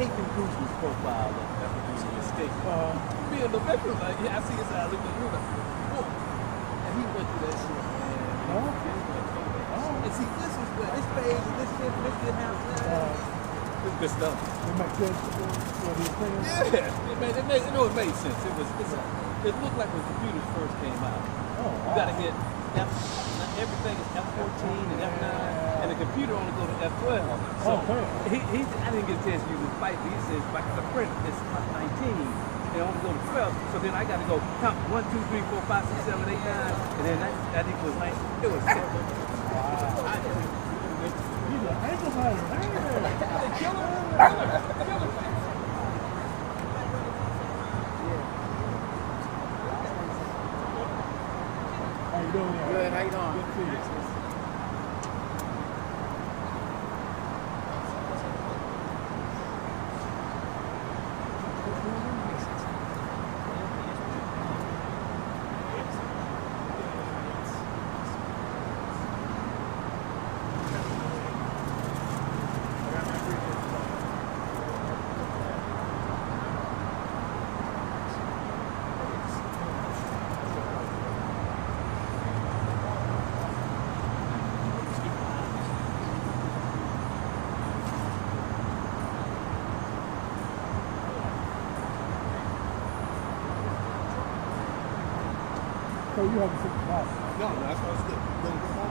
Escape from Guzman's profile of Escape. Me in the bedroom, like, yeah, I see his eye looking at me like, whoa. And he went through that shit, man. And see, this is where this page, this shit, this shit house, it's good stuff. It makes sense what he's saying? Yeah, it made sense. It looked like when computers first came out. Oh, wow. You gotta hit everything is F14 and F9, and the computer only go to F12. So I didn't get a chance to use his fight, but he says, like the print, it's 19, and only go to 12. So then I gotta go count 1, 2, 3, 4, 5, 6, 7, 8, 9, and then that equals 9. It was simple. Wow. He's an ankle biter. Killer. How you doing? Good, how you doing? Good to see you. So you haven't seen the boss? No, that's what I was going to go home.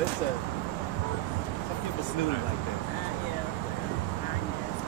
it's some people snooty like that. Yeah. I guess.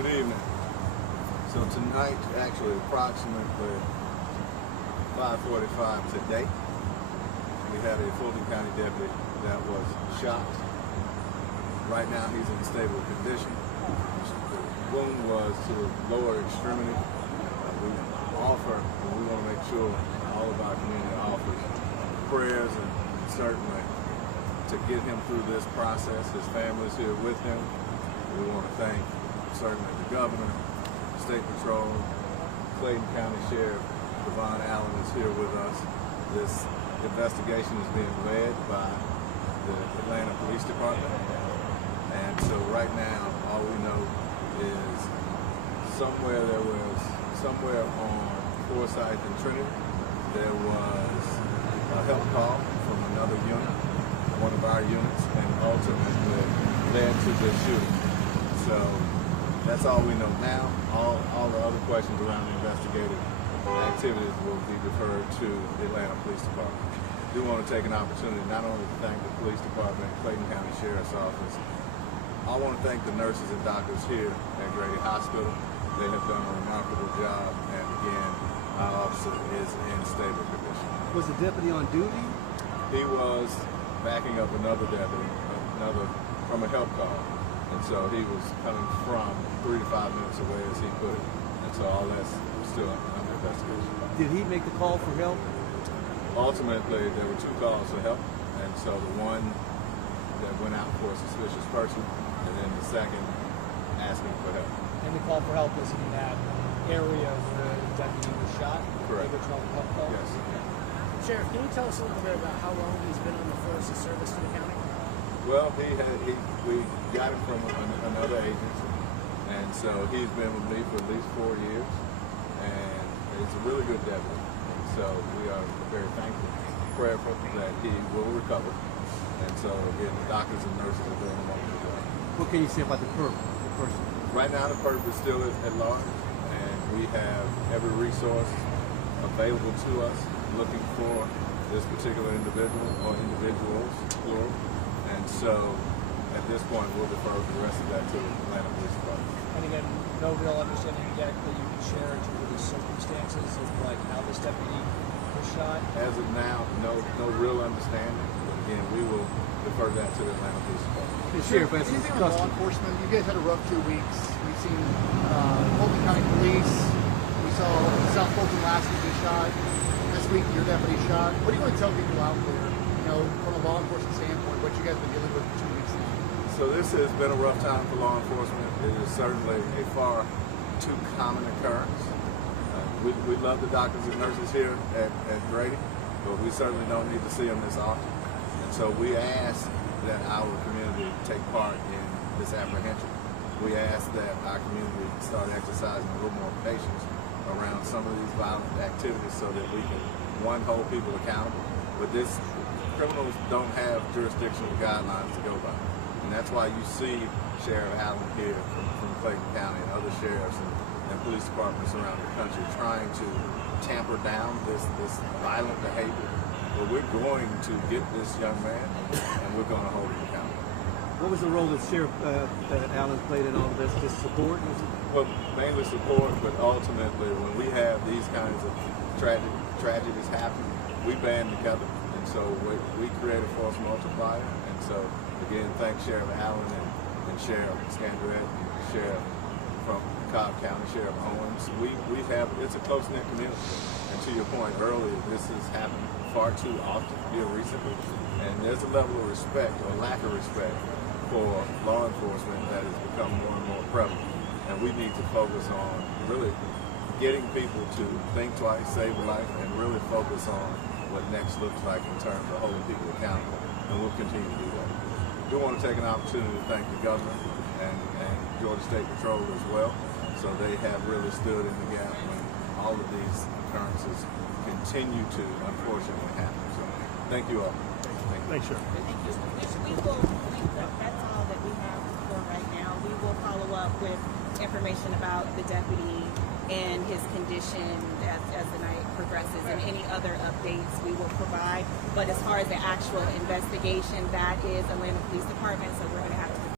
Good evening. So tonight, actually approximately 5:45 today, we had a Fulton County deputy that was shot. Right now he's in stable condition. The wound was to the lower extremity. We want to make sure all of our community offers prayers and certainly to get him through this process. His family's here with him. We want to thank certainly the governor, state patrol, Clayton County Sheriff Devon Allen is here with us. This investigation is being led by the Atlanta Police Department. And so right now, all we know is somewhere on Forsyth and Trinity, there was a help call from another unit, one of our units, and ultimately led to this shooting. So that's all we know now. All the other questions around the investigative activities will be deferred to the Atlanta Police Department. I do want to take an opportunity not only to thank the Police Department and Clayton County Sheriff's Office, I want to thank the nurses and doctors here at Grady Hospital. They have done a remarkable job, and again, our officer is in stable condition. Was the deputy on duty? He was backing up another deputy, from a help call. And so he was coming from 3 to 5 minutes away, as he put it. And so all that's still under investigation. Did he make the call for help? Ultimately, there were 2 calls for help. And so the one that went out for a suspicious person, and then the second asking for help. And the call for help was in that area where the deputy was shot? Correct. The original help call? Yes. Sheriff, can you tell us a little bit about how long he's been on the force of service to the county? Well, we got him from another agency, and so he's been with me for at least 4 years, and he's a really good deputy. And so we are very thankful, prayerful that he will recover. And so again, the doctors and nurses are doing a wonderful job. What can you say about the person? Right now, the perp is still at large, and we have every resource available to us looking for this particular individual or individuals, plural. And so, at this point, we'll defer the rest of that to the Atlanta Police Department. And again, no real understanding yet that you can share in terms of the circumstances of like how this deputy was shot? As of now, no real understanding. But again, we will defer that to the Atlanta Police Department. Sheriff, Anything on law enforcement? You guys had a rough 2 weeks. We've seen Fulton County Police. We saw South Fulton last week get shot. This week, your deputy shot. What do you want to tell people out there, from a law enforcement standpoint, what you guys have been dealing with for 2 weeks now? So this has been a rough time for law enforcement. It is certainly a far too common occurrence. We love the doctors and nurses here at Grady, but we certainly don't need to see them this often. And so we ask that our community take part in this apprehension. We ask that our community start exercising a little more patience around some of these violent activities so that we can, one, hold people accountable. But criminals don't have jurisdictional guidelines to go by. And that's why you see Sheriff Allen here from Clayton County and other sheriffs and police departments around the country trying to tamper down this violent behavior. But we're going to get this young man, and we're going to hold him accountable. What was the role that Sheriff Allen played in all of this? Just support? Well, mainly support, but ultimately, when we have these kinds of tragedies happen, we band together. And so we create a force multiplier. And so, again, thank Sheriff Allen and Sheriff Scandrett and Sheriff from Cobb County, Sheriff Owens. It's a close-knit community. And to your point earlier, this has happened far too often here recently. And there's a level of respect or lack of respect for law enforcement that has become more and more prevalent. and we need to focus on really getting people to think twice, save a life, and really focus on what next looks like in terms of holding people accountable, and we'll continue to do that. I do want to take an opportunity to thank the governor and Georgia State Patrol as well. So they have really stood in the gap when all of these occurrences continue to unfortunately happen. So thank you all. Thank you. Thanks, sir. That's all that we have for right now. We will follow up with information about the deputy and his condition as the night progresses, and any other updates we will provide. But as far as the actual investigation, that is Atlanta Police Department, so we're going to have to